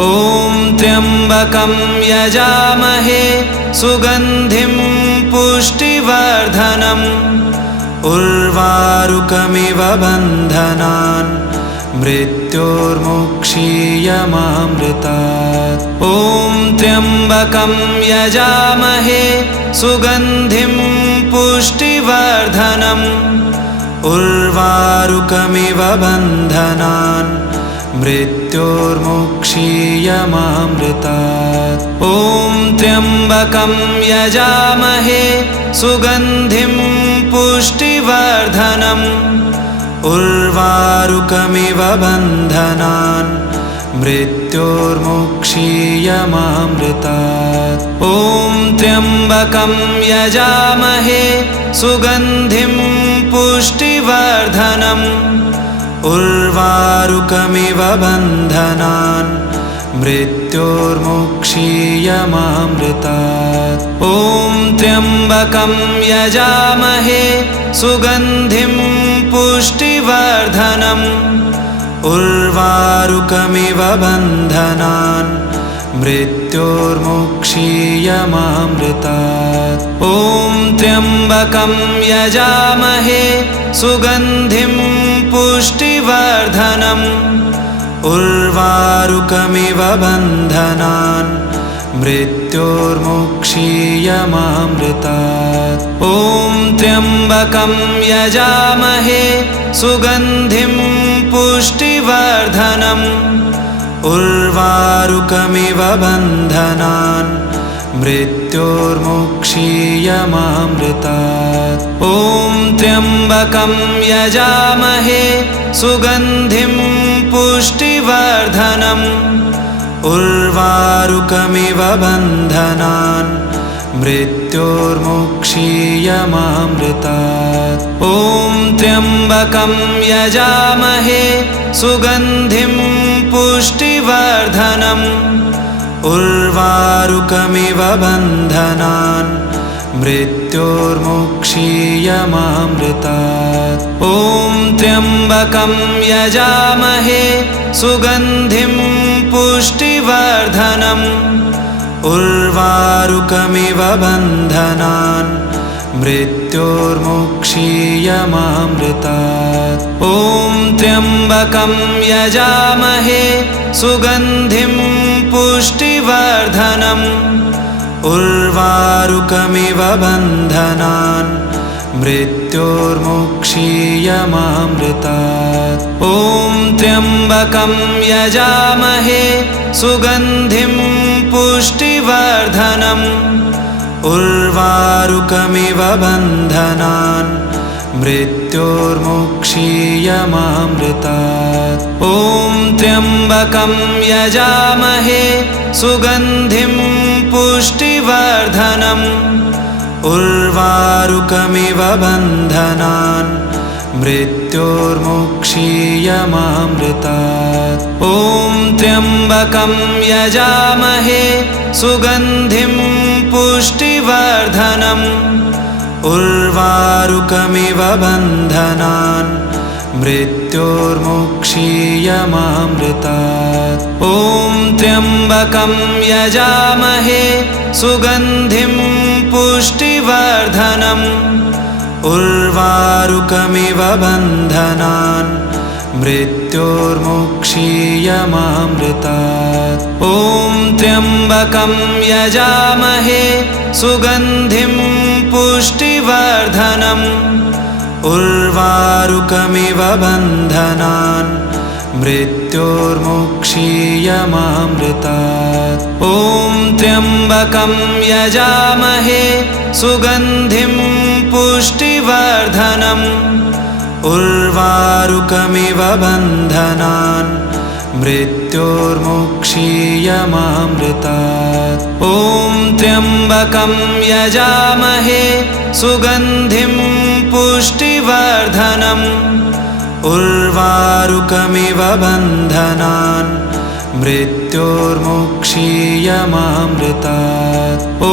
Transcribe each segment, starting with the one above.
ॐ त्र्यम्बकं यजामहे सुगन्धिं पुष्टिवर्धनम् उर्वारुकमिव बन्धनान् मृत्योर्मुक्षीयमामृतात्। ॐ त्र्यम्बकं यजामहे सुगन्धिं पुष्टिवर्धनम् उर्वारुकमिव बन्धनान् मृत्योर्मुक्षीयमामृतात्। ॐ त्र्यम्बकं यजामहे सुगन्धिं पुष्टिवर्धनम् उर्वारुकमिव बन्धनान् मृत्योर्मुक्षीयमामृतात्। ॐ त्र्यम्बकं यजामहे सुगन्धिं पुष्टिवर्धनम् उर्वारुकमिव बन्धनान् मृत्योर्मुक्षीयमामृतात्। ॐ त्र्यम्बकं यजामहे सुगन्धिं पुष्टिवर्धनम् उर्वारुकमिव बन्धनान् मृत्योर्मुक्षीयमामृतात्। ॐ त्र्यम्बकं यजामहे सुगन्धिं पुष्टिवर्धनम् उर्वारुकमिव बन्धनान् मृत्योर्मुक्षीयमामृतात्। ॐ त्र्यम्बकं यजामहे सुगन्धिं पुष्टिवर्धनम् उर्वारुकमिव बन्धनान् मृत्योर्मुक्षीयमामृतात्। ॐ त्र्यम्बकं यजामहे सुगन्धिं पुष्टिवर्धनम् उर्वारुकमिव बन्धनान् मृत्योर्मुक्षीयमामृतात्। ॐ त्र्यम्बकं यजामहे सुगन्धिं पुष्टिवर्धनम् उर्वारुकमिव बन्धनान् मृत्योर्मुक्षीयमामृतात्। ॐ त्र्यम्बकं यजामहे सुगन्धिं पुष्टिवर्धनम् उर्वारुकमिव बन्धनान् मृत्योर्मुक्षीयमामृतात्। ॐ त्र्यम्बकं यजामहे सुगन्धिं पुष्टिवर्धनम् उर्वारुकमिव बन्धनान् मृत्योर्मुक्षीयमामृतात्। ॐ त्र्यम्बकं यजामहे सुगन्धिं पुष्टिवर्धनम् उर्वारुकमिव बन्धनान् मृत्योर्मुक्षीयमामृतात्। ॐ त्र्यम्बकं यजामहे सुगन्धिं पुष्टिवर्धनम् उर्वारुकमिव बन्धनान् मृत्योर्मुक्षीयमामृतात्। ॐ त्र्यम्बकं यजामहे सुगन्धिं पुष्टिवर्धनम् उर्वारुकमिव बन्धनान् मृत्योर्मुक्षीयमामृतात्। ॐ त्र्यम्बकं यजामहे सुगन्धिं पुष्टिवर्धनम् उर्वारुकमिव बन्धनान् मृत्योर्मुक्षीयमामृतात्। ॐ त्र्यम्बकं यजामहे सुगन्धिं पुष्टिवर्धनम् उर्वारुकमिव बन्धनान् मृत्योर्मुक्षीयमामृतात्। ॐ त्र्यम्बकं यजामहे सुगन्धिं पुष्टिवर्धनम् उर्वारुकमिव बन्धनान् मृत्योर्मुक्षीयमामृतात्। ॐ त्र्यम्बकं यजामहे सुगन्धिं पुष्टिवर्धनम् उर्वारुकमिव बन्धनान् मृत्योर्मुक्षीयमामृतात्। ॐ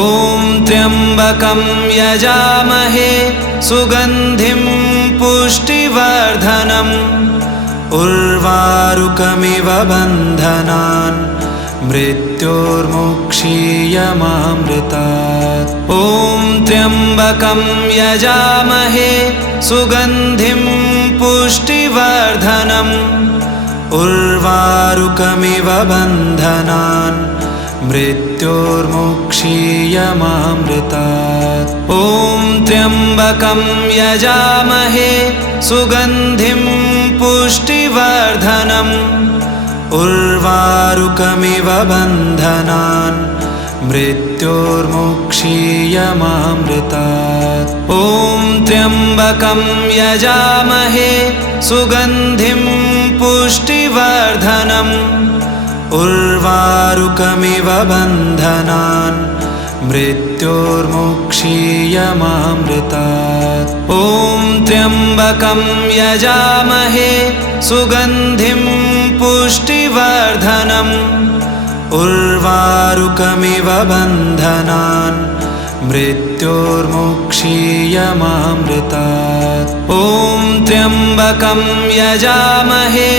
त्र्यम्बकं यजामहे सुगन्धिं पुष्टिवर्धनम् उर्वारुकमिव बन्धनान् मृत्योर्मुक्षीयमामृतात्। ॐ त्र्यम्बकं यजामहे सुगन्धिं पुष्टिवर्धनम् उर्वारुकमिव बन्धनान् मृत्योर्मुक्षीयमामृतात्। ॐ त्र्यम्बकं यजामहे सुगन्धिं पुष्टिवर्धनम् उर्वारुकमिव बन्धनान् मृत्योर्मुक्षीयमामृतात्। ॐ त्र्यम्बकं यजामहे सुगन्धिं पुष्टिवर्धनम् उर्वारुकमिव बन्धनान् मृत्योर्मुक्षीयमामृतात्। ॐ त्र्यम्बकं यजामहे सुगन्धिं पुष्टिवर्धनम् उर्वारुकमिव बन्धनान् मृत्योर्मुक्षीयमामृतात्। ॐ त्र्यम्बकं यजामहे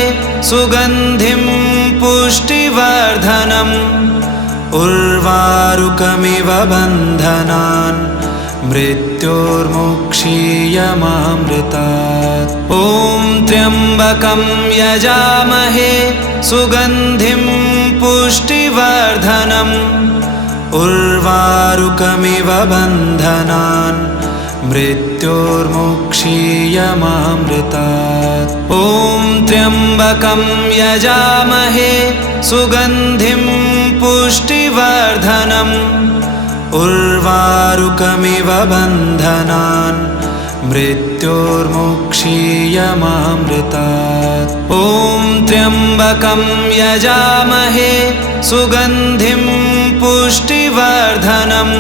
सुगन्धिं पुष्टिवर्धनम् उर्वारुकमिव बन्धनान् मृत्योर्मुक्षीयमामृतात्। ॐ त्र्यम्बकं यजामहे सुगन्धिं पुष्टिवर्धनम् उर्वारुकमिव बन्धनान् मृत्योर्मुक्षीयमामृतात्। ॐ त्र्यम्बकं यजामहे सुगन्धिं पुष्टिवर्धनम् उर्वारुकमिव बन्धनान् मृत्योर्मुक्षीयमामृतात्। ॐ त्र्यम्बकं यजामहे सुगन्धिं पुष्टिवर्धनम्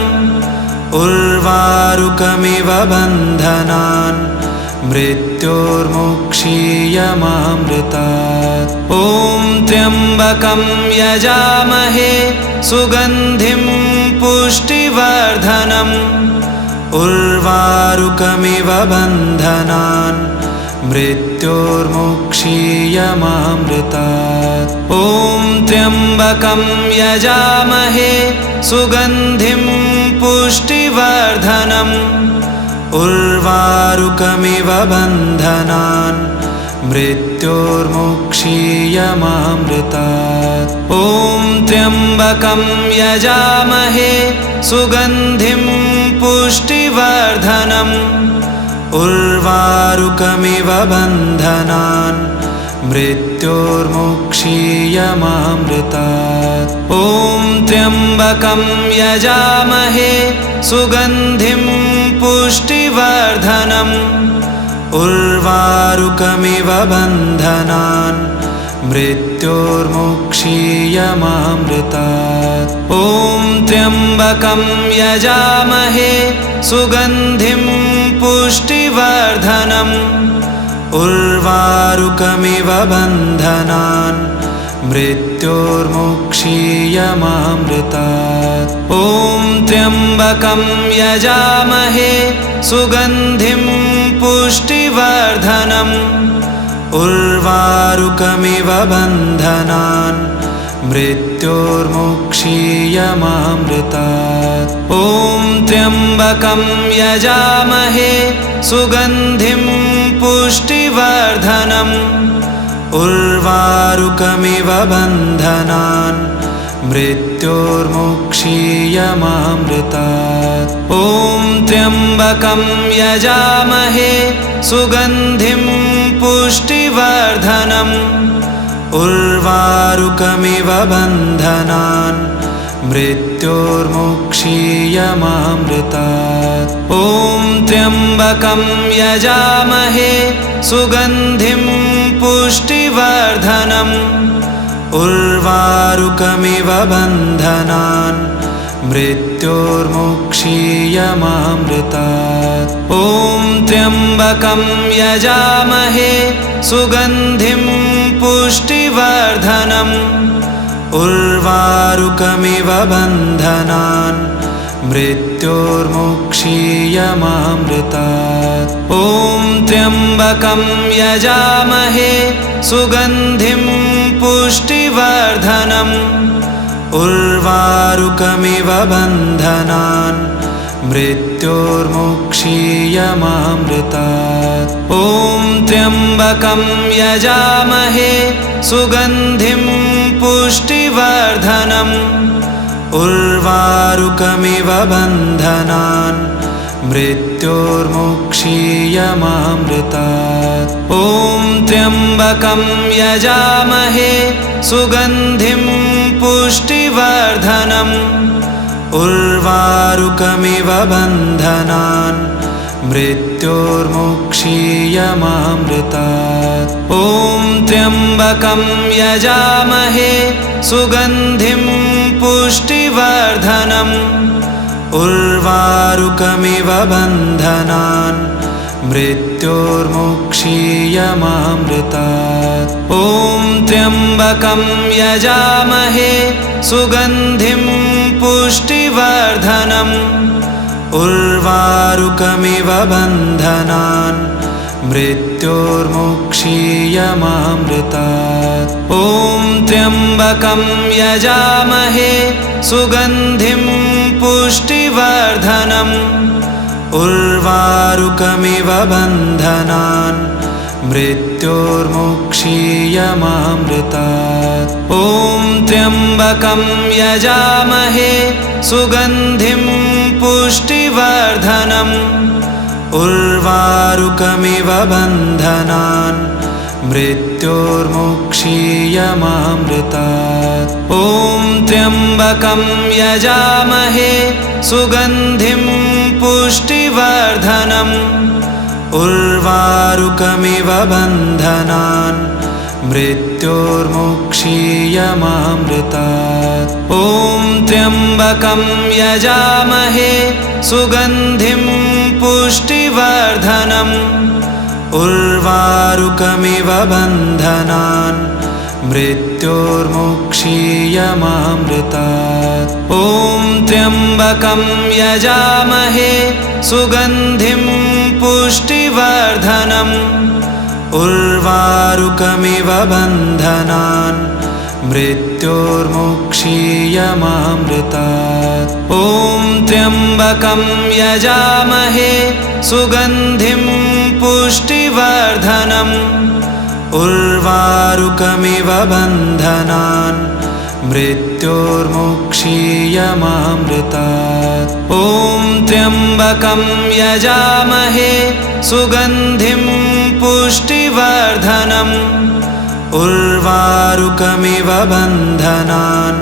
उर्वारुकमिव बन्धनान् मृत्योर्मुक्षीयमामृतात्। ॐ त्र्यम्बकं यजामहे सुगन्धिं पुष्टिवर्धनम् उर्वारुकमिव बन्धनान् मृत्योर्मुक्षीयमामृतात्। ॐ त्र्यम्बकं यजामहे सुगन्धिं पुष्टिवर्धनम् उर्वारुकमिव बन्धनान् मृत्योर्मुक्षीयमामृतात्। ॐ त्र्यम्बकं यजामहे सुगन्धिं पुष्टिवर्धनम् उर्वारुकमिव बन्धनान् मृत्योर्मुक्षीयमामृतात्। ॐ त्र्यम्बकं यजामहे सुगन्धिं पुष्टिवर्धनम् उर्वारुकमिव बन्धनान् मृत्योर्मुक्षीयमामृतात्। ॐ त्र्यम्बकं यजामहे सुगन्धिं पुष्टिवर्धनम् उर्वारुकमिव बन्धनान् मृत्योर्मुक्षीयमामृतात्। ॐ त्र्यम्बकं यजामहे सुगन्धिं पुष्टिवर्धनम् उर्वारुकमिव बन्धनान् मृत्योर्मुक्षीयमामृतात्। ॐ त्र्यम्बकं यजामहे सुगन्धिं पुष्टिवर्धनम् उर्वारुकमिव बन्धनान् मृत्योर्मुक्षीयमामृतात्। ॐ त्र्यम्बकं यजामहे सुगन्धिं पुष्टिवर्धनम् उर्वारुकमिव बन्धनान् मृत्योर्मुक्षीयमामृतात्। ॐ त्र्यम्बकं यजामहे सुगन्धिं पुष्टिवर्धनम् उर्वारुकमिव बन्धनान् मृत्योर्मुक्षीयमामृतात्। ॐ त्र्यम्बकं यजामहे सुगन्धिं पुष्टिवर्धनम् उर्वारुकमिव बन्धनान् मृत्योर्मुक्षीयमामृतात्। ॐ त्र्यम्बकं यजामहे सुगन्धिं पुष्टिवर्धनम् उर्वारुकमिव बन्धनान् मृत्योर्मुक्षीयमामृतात्। ॐ त्र्यम्बकं यजामहे सुगन्धिं पुष्टिवर्धनम् उर्वारुकमिव बन्धनान् मृत्योर्मुक्षीयमामृतात्। ॐ त्र्यम्बकं यजामहे सुगन्धिं पुष्टिवर्धनम् उर्वारुकमिव बन्धनान् मृत्योर्मुक्षीयमामृतात्। ॐ त्र्यम्बकं यजामहे सुगन्धिं पुष्टिवर्धनम् उर्वारुकमिव बन्धनान् मृत्योर्मुक्षीयमामृतात्। ॐ त्र्यम्बकं यजामहे सुगन्धिं पुष्टिवर्धनम् उर्वारुकमिव बन्धनान् मृत्योर्मुक्षीयमामृतात्। ॐ त्र्यम्बकं यजामहे सुगन्धिं पुष्टिवर्धनम् उर्वारुकमिव बन्धनान् मृत्योर्मुक्षीयमामृतात्। ॐ त्र्यम्बकं यजामहे सुगन्धिं पुष्टिवर्धनम् उर्वारुकमिव बन्धनान् मृत्योर्मुक्षीयमामृतात्। ॐ त्र्यम्बकं यजामहे सुगन्धिं पुष्टिवर्धनम् उर्वारुकमिव बन्धनान् मृत्योर्मुक्षीयमामृतात्। ॐ त्र्यम्बकं यजामहे सुगन्धिं पुष्टिवर्धनम् उर्वारुकमिव बन्धनान् मृत्योर्मुक्षीयमामृतात्। ॐ त्र्यम्बकं यजामहे सुगन्धिं पुष्टिवर्धनम् उर्वारुकमिव बन्धनान् मृत्योर्मुक्षीयमामृतात्। ॐ त्र्यम्बकं यजामहे सुगन्धिं पुष्टिवर्धनम् उर्वारुकमिव बन्धनान् मृत्योर्मुक्षीयमामृतात्। ॐ त्र्यम्बकं यजामहे सुगन्धिं पुष्टिवर्धनम् उर्वारुकमिव बन्धनान्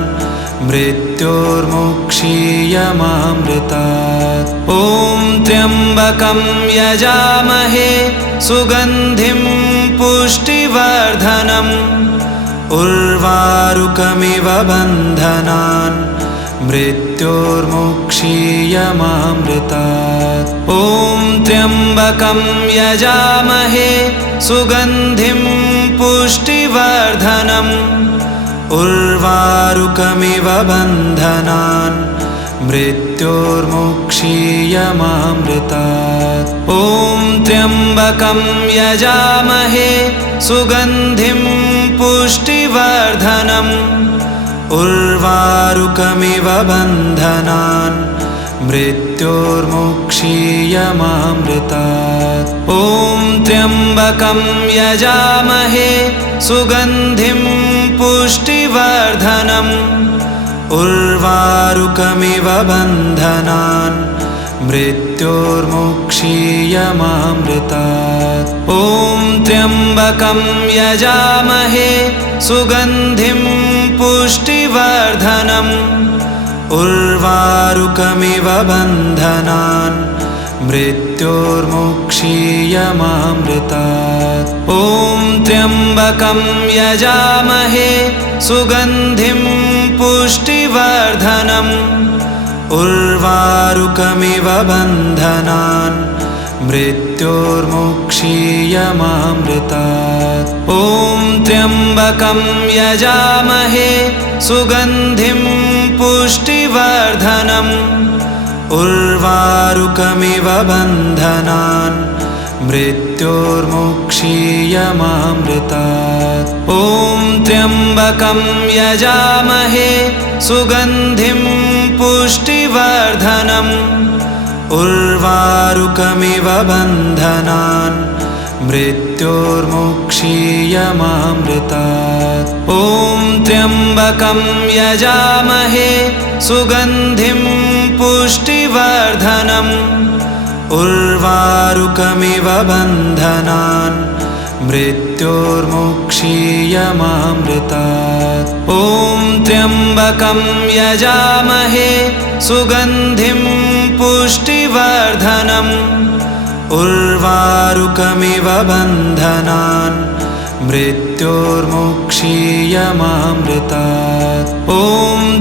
मृत्योर्मुक्षीयमामृतात्। ॐ त्र्यम्बकं यजामहे सुगन्धिं पुष्टिवर्धनम् उर्वारुकमिव बन्धनान् मृत्योर्मुक्षीयमामृतात्। ॐ त्र्यम्बकं यजामहे सुगन्धिं पुष्टिवर्धनम् उर्वारुकमिव बन्धनान् मृत्योर्मुक्षीयमामृतात्। ॐ त्र्यम्बकं यजामहे सुगन्धिं पुष्टिवर्धनम् उर्वारुकमिव बन्धनान् मृत्योर्मुक्षीयमामृतात्। ॐ त्र्यम्बकं यजामहे सुगन्धिं पुष्टिवर्धनम् उर्वारुकमिव बन्धनान् मृत्योर्मुक्षीयमामृतात्। ॐ त्र्यम्बकं यजामहे सुगन्धिं पुष्टिवर्धनम् उर्वारुकमिव बन्धनान् मृत्योर्मुक्षीयमामृतात्। ॐ त्र्यम्बकं यजामहे सुगन्धिं पुष्टिवर्धनम् उर्वारुकमिव बन्धनान् मृत्योर्मुक्षीयमामृतात्। ॐ त्र्यम्बकं यजामहे सुगन्धिं पुष्टिवर्धनम् उर्वारुकमिव बन्धनान् मृत्योर्मुक्षीयमामृतात्। ॐ त्र्यम्बकं यजामहे सुगन्धिं पुष्टिवर्धनम् उर्वारुकमिव बन्धनान् मृत्योर्मुक्षीयमामृतात्। ॐ त्र्यम्बकं यजामहे सुगन्धिं पुष्टिवर्धनम् उर्वारुकमिव बन्धनान् मृत्योर्मुक्षीयमामृतात्। ॐ त्र्यम्बकं यजामहे सुगन्धिं पुष्टिवर्धनम् उर्वारुकमिव बन्धनान् मृत्योर्मुक्षीयमामृतात्। ॐ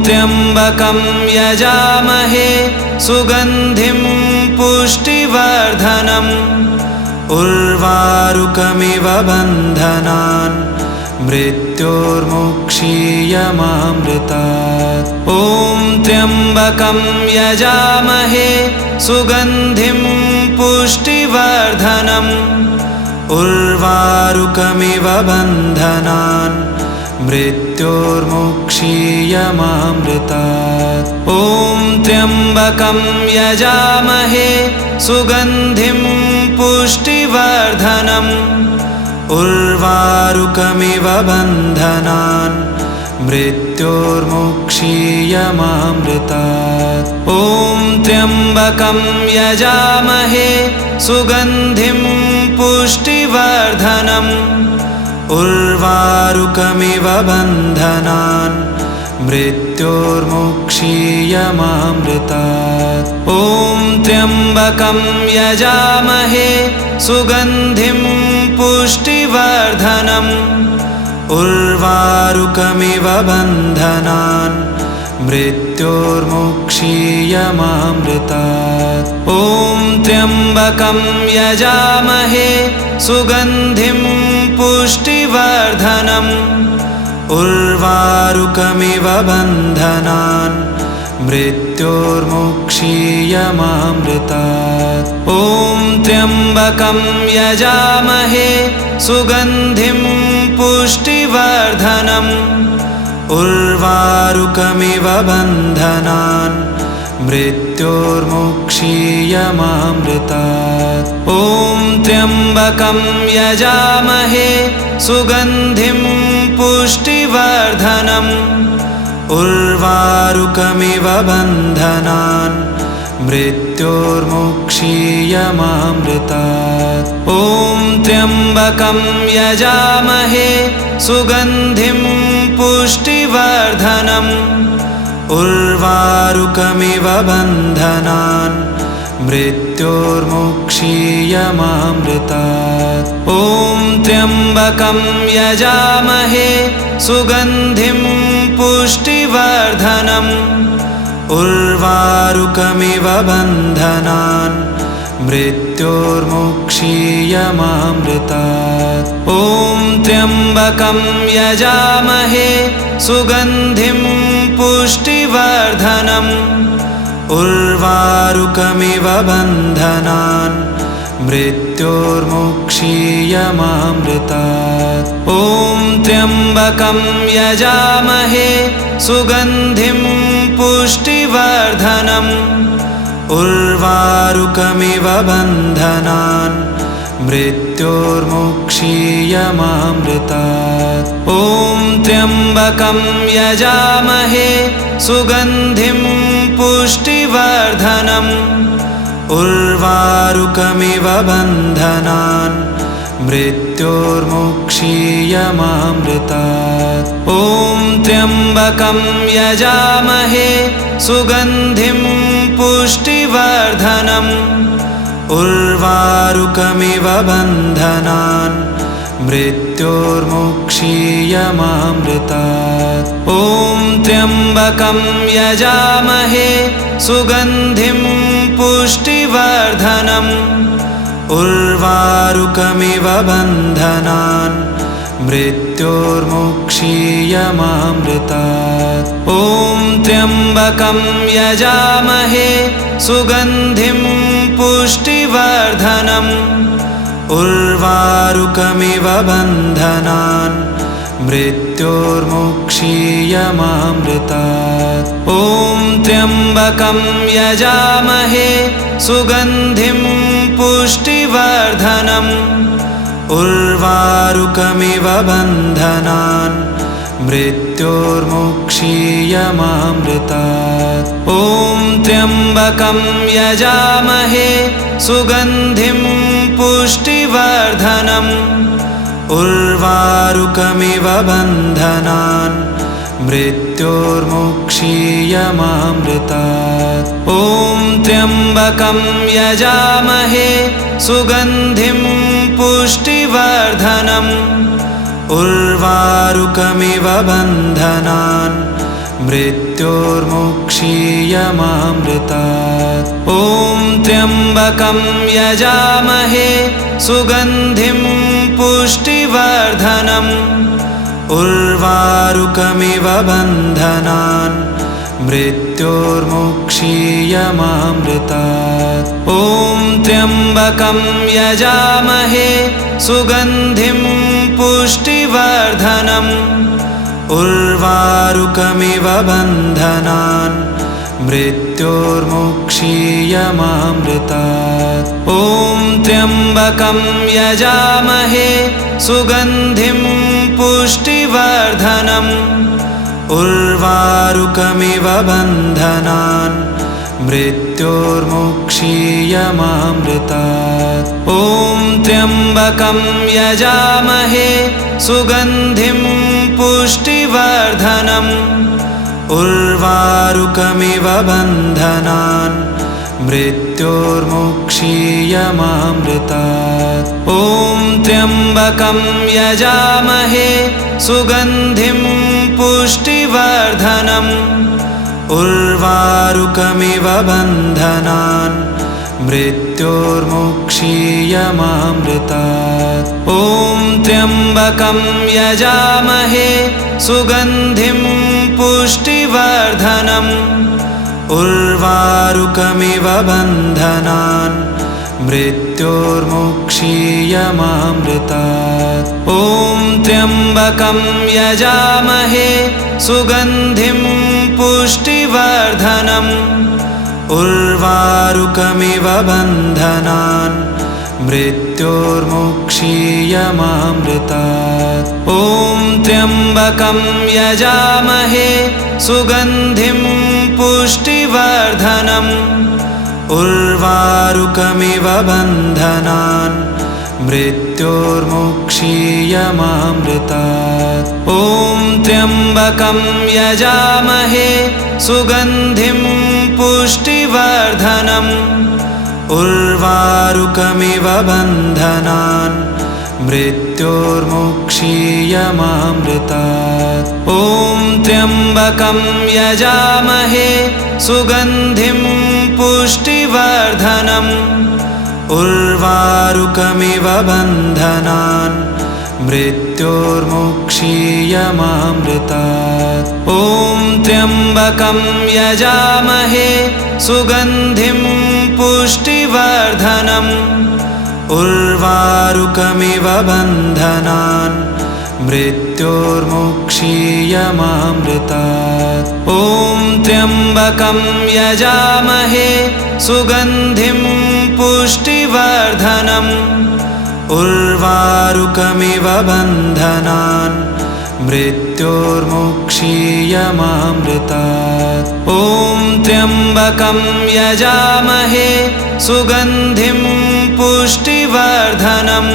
त्र्यम्बकं यजामहे सुगन्धिं पुष्टिवर्धनम् उर्वारुकमिव बन्धनान् मृत्योर्मुक्षीयमामृतात्। ॐ त्र्यम्बकं यजामहे सुगन्धिं पुष्टिवर्धनम् उर्वारुकमिव बन्धनान् मृत्योर्मुक्षीयमामृतात्। ॐ त्र्यम्बकं यजामहे सुगन्धिं पुष्टिवर्धनम् उर्वारुकमिव बन्धनान् मृत्योर्मुक्षीयमामृतात्। ॐ त्र्यम्बकं यजामहे सुगन्धिं पुष्टिवर्धनम् उर्वारुकमिव बन्धनान् मृत्योर्मुक्षीयमामृतात्। ॐ त्र्यम्बकं यजामहे सुगन्धिं पुष्टिवर्धनम् उर्वारुकमिव बन्धनान् मृत्योर्मुक्षीयमामृतात्। ॐ त्र्यम्बकं यजामहे सुगन्धिं पुष्टिवर्धनम् उर्वारुकमिव बन्धनान् मृत्योर्मुक्षीयमामृतात्। ॐ त्र्यम्बकं यजामहे सुगन्धिं पुष्टिवर्धनम् उर्वारुकमिव बन्धनान् मृत्योर्मुक्षीयमामृतात्। ॐ त्र्यम्बकं यजामहे सुगन्धिं पुष्टिवर्धनम् उर्वारुकमिव बन्धनान् मृत्योर्मुक्षीयमामृतात्। ॐ त्र्यम्बकं यजामहे सुगन्धिं पुष्टिवर्धनम् उर्वारुकमिव बन्धनान् मृत्योर्मुक्षीयमामृतात्। ॐ त्र्यम्बकं यजामहे सुगन्धिं पुष्टिवर्धनम् उर्वारुकमिव बन्धनान् मृत्योर्मुक्षीयमामृतात्। ॐ त्र्यम्बकं यजामहे सुगन्धिं पुष्टिवर्धनम् उर्वारुकमिव बन्धनान् मृत्योर्मुक्षीयमामृतात्। ॐ त्र्यम्बकं यजामहे सुगन्धिं पुष्टिवर्धनम् उर्वारुकमिव बन्धनान् मृत्योर्मुक्षीयमामृतात्। ॐ त्र्यम्बकं यजामहे सुगन्धिं पुष्टिवर्धनम् उर्वारुकमिव बन्धनान् मृत्योर्मुक्षीयमामृतात्। ॐ त्र्यम्बकं यजामहे सुगन्धिं पुष्टिवर्धनम् उर्वारुकमिव बन्धनान् मृत्योर्मुक्षीयमामृतात्। ॐ त्र्यम्बकं यजामहे सुगन्धिं पुष्टिवर्धनम् उर्वारुकमिव बन्धनान् मृत्योर्मुक्षीयमामृतात्। ॐ त्र्यम्बकं यजामहे सुगन्धिं पुष्टिवर्धनम् उर्वारुकमिव बन्धनान् मृत्योर्मुक्षीयमामृतात्। ॐ त्र्यम्बकं यजामहे सुगन्धिं पुष्टिवर्धनम् उर्वारुकमिव बन्धनान् मृत्योर्मुक्षीयमामृतात्। ॐ त्र्यम्बकं यजामहे सुगन्धिं पुष्टिवर्धनम् उर्वारुकमिव बन्धनान् मृत्योर्मुक्षीयमामृतात्। ॐ त्र्यम्बकं यजामहे सुगन्धिं पुष्टिवर्धनम् उर्वारुकमिव बन्धनान् मृत्योर्मुक्षीयमामृतात्। ॐ त्र्यम्बकं यजामहे सुगन्धिं पुष्टिवर्धनम् उर्वारुकमिव बन्धनान् मृत्योर्मुक्षीयमामृतात्। ॐ त्र्यम्बकं यजामहे सुगन्धिं पुष्टिवर्धनम् उर्वारुकमिव बन्धनान् मृत्योर्मुक्षीयमामृतात्। ॐ त्र्यम्बकं यजामहे सुगन्धिं पुष्टिवर्धनम् उर्वारुकमिव बन्धनान् मृत्योर्मुक्षीयमामृतात्। ॐ त्र्यम्बकं यजामहे सुगन्धिं पुष्टिवर्धनम् उर्वारुकमिव बन्धनान् मृत्योर्मुक्षीयमामृतात्। ॐ त्र्यम्बकं यजामहे सुगन्धिं पुष्टिवर्धनम् उर्वारुकमिव बन्धनान् मृत्योर्मुक्षीयमामृतात्। ॐ त्र्यम्बकं यजामहे सुगन्धिं पुष्टिवर्धनम् उर्वारुकमिव बन्धनान् मृत्योर्मुक्षीयमामृतात्। ॐ त्र्यम्बकं यजामहे सुगन्धिं पुष्टिवर्धनम् उर्वारुकमिव बन्धनान् मृत्योर्मुक्षीयमामृतात्। ॐ त्र्यम्बकं यजामहे सुगन्धिं पुष्टिवर्धनम् उर्वारुकमिव बन्धनान् मृत्योर्मुक्षीयमामृतात्। ॐ त्र्यम्बकं यजामहे सुगन्धिं पुष्टिवर्धनम् उर्वारुकमिव बन्धनान् मृत्योर्मुक्षीयमामृतात्। ॐ त्र्यम्बकं यजामहे सुगन्धिं पुष्टिवर्धनम् उर्वारुकमिव बन्धनान् मृत्योर्मुक्षीयमामृतात्। ॐ त्र्यम्बकं यजामहे सुगन्धिं पुष्टिवर्धनम् उर्वारुकमिव बन्धनान् मृत्योर्मुक्षीयमामृतात्। ॐ त्र्यम्बकं यजामहे सुगन्धिं पुष्टिवर्धनम् उर्वारुकमिव बन्धनान् मृत्योर्मुक्षीयमामृतात्। ॐ त्र्यम्बकं यजामहे सुगन्धिं पुष्टिवर्धनम्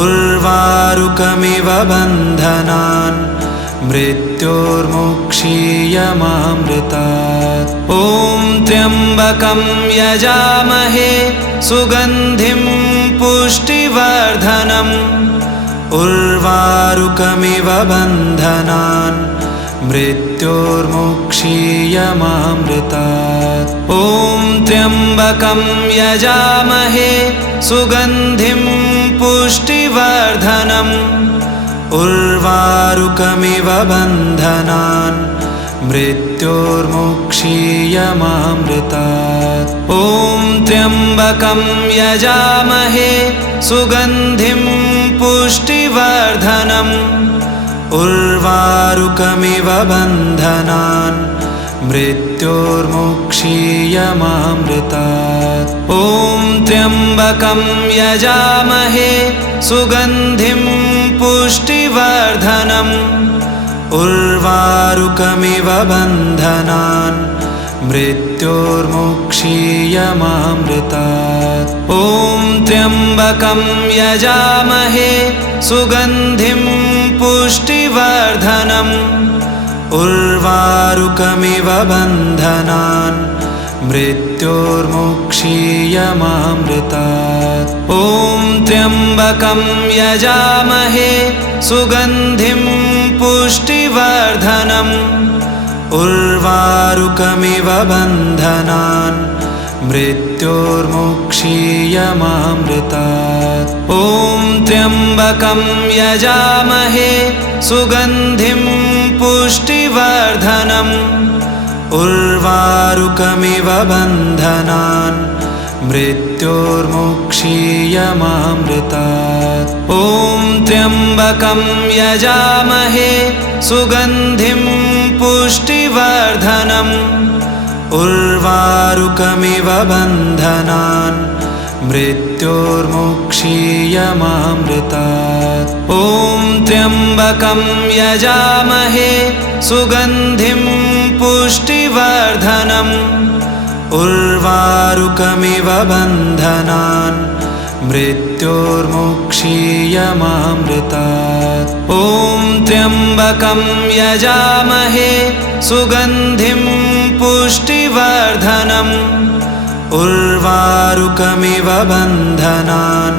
उर्वारुकमिव बन्धनान् मृत्योर्मुक्षीयमामृतात्। ॐ त्र्यम्बकं यजामहे सुगन्धिं पुष्टिवर्धनम् उर्वारुकमिव बन्धनान् मृत्योर्मुक्षीयमामृतात्। ॐ त्र्यम्बकं यजामहे सुगन्धिं पुष्टिवर्धनम् उर्वारुकमिव बन्धनान् मृत्योर्मुक्षीयमामृतात्। ॐ त्र्यम्बकं यजामहे सुगन्धिं पुष्टिवर्धनम् उर्वारुकमिव बन्धनान् मृत्योर्मुक्षीयमामृतात्। ॐ त्र्यम्बकं यजामहे सुगन्धिं पुष्टिवर्धनम् उर्वारुकमिव बन्धनान् मृत्योर्मुक्षीयमामृतात्। ॐ त्र्यम्बकं यजामहे सुगन्धिं पुष्टिवर्धनम् उर्वारुकमिव बन्धनान् मृत्योर्मुक्षीयमामृतात्। ॐ त्र्यम्बकं यजामहे सुगन्धिं पुष्टिवर्धनम् उर्वारुकमिव बन्धनान् मृत्योर्मुक्षीयमामृतात्। ॐ त्र्यम्बकं यजामहे सुगन्धिं पुष्टिवर्धनम् उर्वारुकमिव बन्धनान् मृत्योर्मुक्षीयमामृतात्। ॐ त्र्यम्बकं यजामहे सुगन्धिं पुष्टिवर्धनम् उर्वारुकमिव बन्धनान् मृत्योर्मुक्षीयमामृतात्। ॐ त्र्यम्बकं यजामहे सुगन्धिं पुष्टिवर्धनम् उर्वारुकमिव बन्धनान् मृत्योर्मुक्षीयमामृतात्। ॐ त्र्यम्बकं यजामहे सुगन्धिं पुष्टिवर्धनम् उर्वारुकमिव बन्धनान्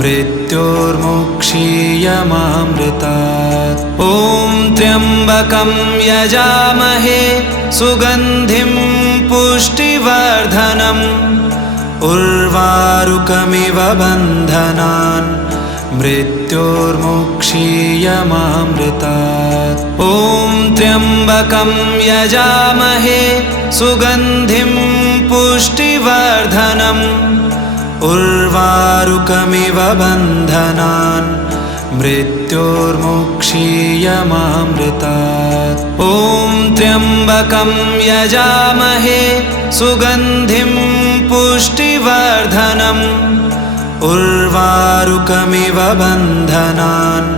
मृत्योर्मुक्षीयमामृतात्। ॐ त्र्यम्बकं यजामहे सुगन्धिं पुष्टिवर्धनम् उर्वारुकमिव बन्धनान् मृत्योर्मुक्षीयमामृतात्। ॐ त्र्यम्बकं यजामहे सुगन्धिं पुष्टिवर्धनम् उर्वारुकमिव बन्धनान् मृत्योर्मुक्षीयमामृतात्। ॐ त्र्यम्बकं यजामहे सुगन्धिं पुष्टिवर्धनम् उर्वारुकमिव बन्धनान्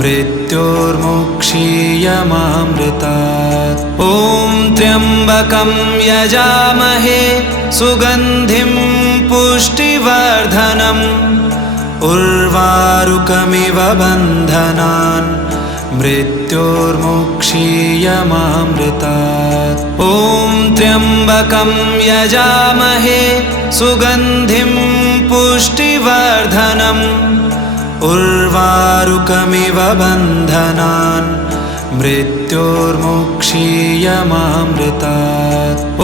मृत्योर्मुक्षीयमामृतात्। ॐ त्र्यम्बकं यजामहे सुगन्धिं पुष्टिवर्धनम् उर्वारुकमिव बन्धनान् मृत्योर्मुक्षीयमामृतात्। ॐ त्र्यम्बकं यजामहे सुगन्धिं पुष्टिवर्धनम् उर्वारुकमिव बन्धनान् मृत्योर्मुक्षीयमामृतात्। ॐ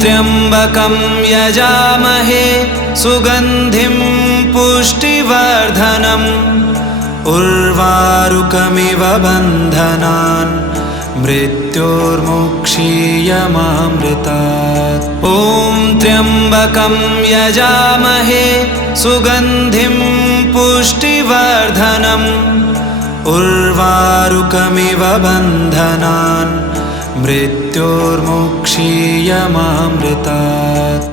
त्र्यम्बकं यजामहे सुगन्धिं पुष्टिवर्धनम् उर्वारुकमिव बन्धनान् मृत्योर्मुक्षीयमामृतात्। ॐ त्र्यम्बकं यजामहे सुगन्धिं पुष्टिवर्धनम् उर्वारुकमिव बन्धनान् मृत्योर्मुक्षीयमामृतात्।